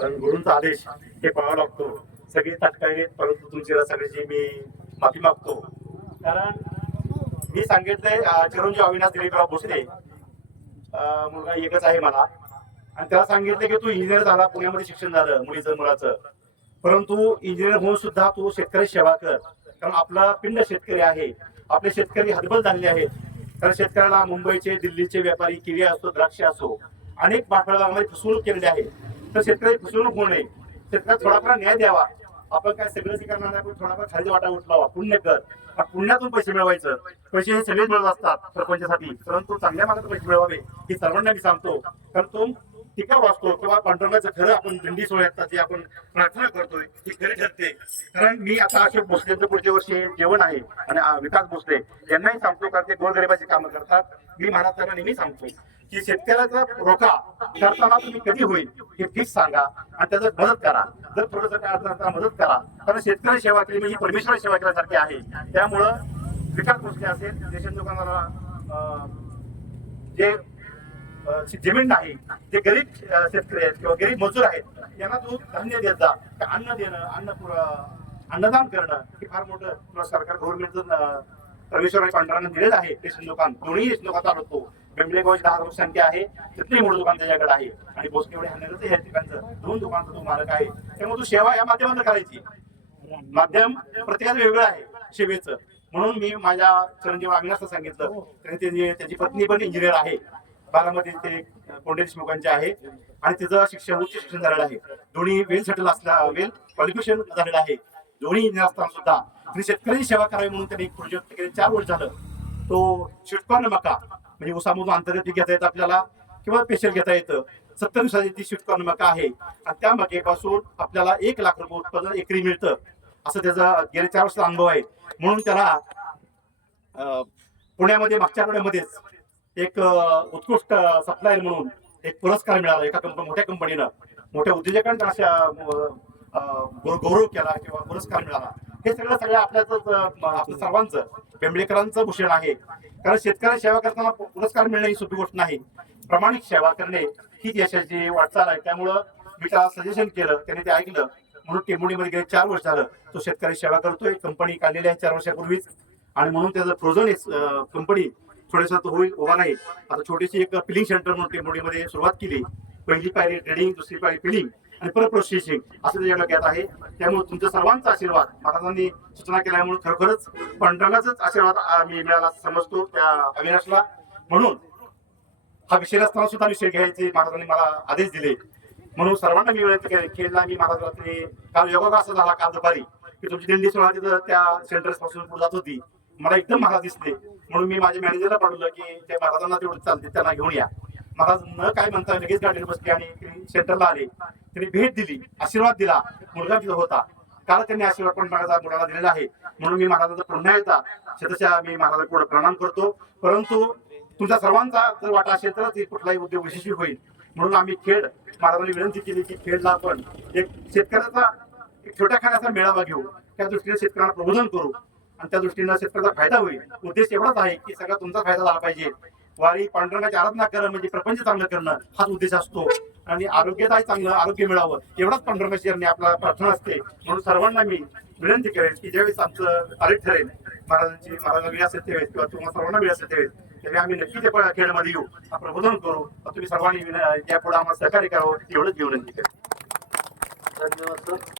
कारण गुरुंचा आदेश हे पाहावा लागतो. सगळे तात्काळ आहेत परंतु तुमची सगळ्याची मी माफी मागतो. कारण मी सांगितलंय अं, चिरंजीव अविनाश दिलीपराव भोसले मुलगा एकच आहे मला. आणि त्याला सांगितलं की तू इंजिनियर झाला पुण्यामध्ये शिक्षण झालं मुलीचं मुलाचं. परंतु इंजिनियर होऊन सुद्धा तू शेतकरी सेवा कर. कारण आपला पिंड शेतकरी आहे. आपले शेतकरी हतबल झालेले आहेत. कारण शेतकऱ्याला मुंबईचे दिल्लीचे व्यापारी किवी असो द्राक्ष असो अनेक भागामध्ये फसवणूक केलेली आहे. तर शेतकरी फसवणूक होऊ नये. शेतकऱ्याला थोडाफार न्याय द्यावा. आपण काय सगळं करणार नाही थोडाफार खाली वाटा उठलावा पुण्य कर. पुण्यातून पैसे मिळवायचं. पैसे हे सगळेच मिळत असतात सरपंचासाठी परंतु चांगल्या मार्गात पैसे मिळवावे हे सर्वांना मी सांगतो. कारण तो टीका वाचतो किंवा पांडुरंगाचं खरं आपण दिंडी सोहळ्यात जे आपण प्रार्थना करतोय ती खरी ठरते. कारण मी आता अशोक भोसलेचं पुढच्या वर्षी जेवण आहे आणि विकास भोसले यांनाही सांगतो कारण ते गोरगरिबाची कामं करतात. मी महाराष्ट्राला नेहमी सांगतो. की शेतकऱ्याचा रोखा करताना तुम्ही कधी होईल हे फिक्स सांगा आणि त्याचं मदत करा. जर थोडंसं काय असताना मदत करा. कारण शेतकरी सेवा केली म्हणजे परमेश्वर सेवा केल्यासारखी आहे. त्यामुळं विकास गोष्टी असेल रेशन दुकानाला अं, जे जमीन नाही जे गरीब शेतकरी आहेत किंवा गरीब मजूर आहेत यांना तू धान्य देत जा. अन्न देणं अन्न पुर- अन्नदान करणं हे फार मोठं सरकार गव्हर्नमेंटचं परमेश्वर पांडुरांना दिलेलं आहे. रेशन दुकान दोन्ही रेशन होतो. बेंबलेगावची दहा रोज संख्या आहे. तिथली मोठं दुकान त्याच्याकडे आहे. आणि बोसकेवडे हाणेरचं या ठिकाणचं दोन दुकानचं तो मालक आहे. त्यामुळे तू सेवा या माध्यमातून करायची. माध्यम प्रत्येकाचं वेगळं आहे सेवेचं. म्हणून मी माझ्या चिरंजीव अविनाशला सांगितलं. त्याने त्याची त्याची पत्नी पण इंजिनियर आहे. बारामती ते कोंडे देशमुखांचे आहे. आणि तिचं शिक्षण उच्च शिक्षण झालेलं आहे. दोन्ही वेल सेटल असल्या वेल क्वालिफिकेशन झालेलं आहे. दोन्ही इंजिनियर असताना सुद्धा आणि शेतकऱ्यांची सेवा करावी म्हणून त्यांनी एक प्रोजेक्ट केले. चार वर्ष झालं. तो शिटकॉर्न मका म्हणजे उसामधून अंतर्गत घेता येतं आपल्याला किंवा स्पेशल घेता येतं. सत्तर दिवसाची ती शिटकॉर्न मका आहे. आणि त्या मकेपासून आपल्याला एक लाख रुपये उत्पादन एकरी मिळतं. असं त्याचा गेल्या चार वर्षाचा अनुभव आहे. म्हणून त्याला पुण्यामध्ये मागच्या आठवड्यामध्येच एक उत्कृष्ट सप्लायर म्हणून एक पुरस्कार मिळाला एका कंपनी मोठ्या कंपनीनं मोठ्या उद्योजकांना अशा गौरव केला किंवा पुरस्कार मिळाला. हे सगळं सगळं आपल्याच आपलं सर्वांचं बेंबळेकरांचं भूषण आहे. कारण शेतकऱ्याला सेवा करताना पुरस्कार मिळणे ही सोपी गोष्ट नाही. प्रामाणिक सेवा करणे हीच यशाची वाटचाल आहे. त्यामुळं मी त्याला सजेशन केलं त्याने ते ऐकलं. म्हणून टेंबुडीमध्ये गेले चार वर्ष झालं तो शेतकरी सेवा करतोय. कंपनी काढलेली आहे चार वर्षापूर्वीच. आणि म्हणून त्याचं फ्रोझन कंपनी. थोडस तो होईल उभा नाही. आता छोटीशी एक पिलिंग सेंटर म्हणून टेंबुडीमध्ये सुरुवात केली. पहिली पायरी ट्रेडिंग दुसरी पायरी पिलिंग आणि प्रोसेसिंग असं त्याच्या डोक्यात आहे. त्यामुळे तुमचा सर्वांचा आशीर्वाद. महाराजांनी सूचना केल्यामुळे खरोखरच पंढरालाच आशीर्वाद आम्ही मिळाला समजतो त्या अविनाशला. म्हणून हा विषय नसताना सुद्धा विषय घ्यायचे महाराजांनी मला आदेश दिले. म्हणून सर्वांना मी विनंती केली खेळला मी महाराजांनी काल योगा असा झाला काल दुपारी की तुमची दिंडी सोहळा तिथं त्या सेंटर्सपासून पुढे जात होती. मला एकदम महाराज दिसले. म्हणून मी माझ्या मॅनेजरला पाठवलं की त्या महाराजांना तेवढं चालते त्यांना घेऊन या. महाराज न काय म्हणता लगेच गाडीवर बसले आणि सेंटरला आले. त्यांनी भेट दिली आशीर्वाद दिला मुलगा तिथं होता. काल त्यांनी आशीर्वाद पण महाराजा मुलाला दिलेला आहे. म्हणून मी महाराजांचा पुन्हा येता शेतशा मी महाराजांना पुढे प्रणाम करतो. परंतु तुमच्या सर्वांचा जर वाटा असेल तरच कुठलाही उद्योग यशस्वी होईल. म्हणून आम्ही खेड महाराजांनी विनंती केली की खेडला आपण एक शेतकऱ्याचा एक छोट्या खाण्याचा मेळावा घेऊ. त्या दृष्टीने शेतकऱ्यांना प्रबोधन करू. आणि त्या दृष्टीनं शेतकऱ्याचा फायदा होईल. उद्देश एवढाच आहे की सगळा तुमचा फायदा झाला पाहिजे. वारी पांडुरंगाची आराधना करणं म्हणजे प्रपंच चांगलं करणं हाच उद्देश असतो. आणि आरोग्यदायी चांगलं आरोग्य मिळावं एवढाच पांडुरंगाची यांनी आपला प्रार्थना असते. म्हणून सर्वांना मी विनंती करेन की ज्यावेळेस आमचं तारीख ठरेल महाराजांची महाराजांना वेळ असेल त्यावेळेस किंवा तुम्हाला सर्वांना वेळ असेल त्यावेळेस त्यावेळी आम्ही नक्की त्या खेळामध्ये येऊ. हा प्रबोधन करू. तुम्ही सर्वांनी विन- यापुढे आम्हाला सहकार्य करावं एवढंच विनंती करेन. धन्यवाद सर.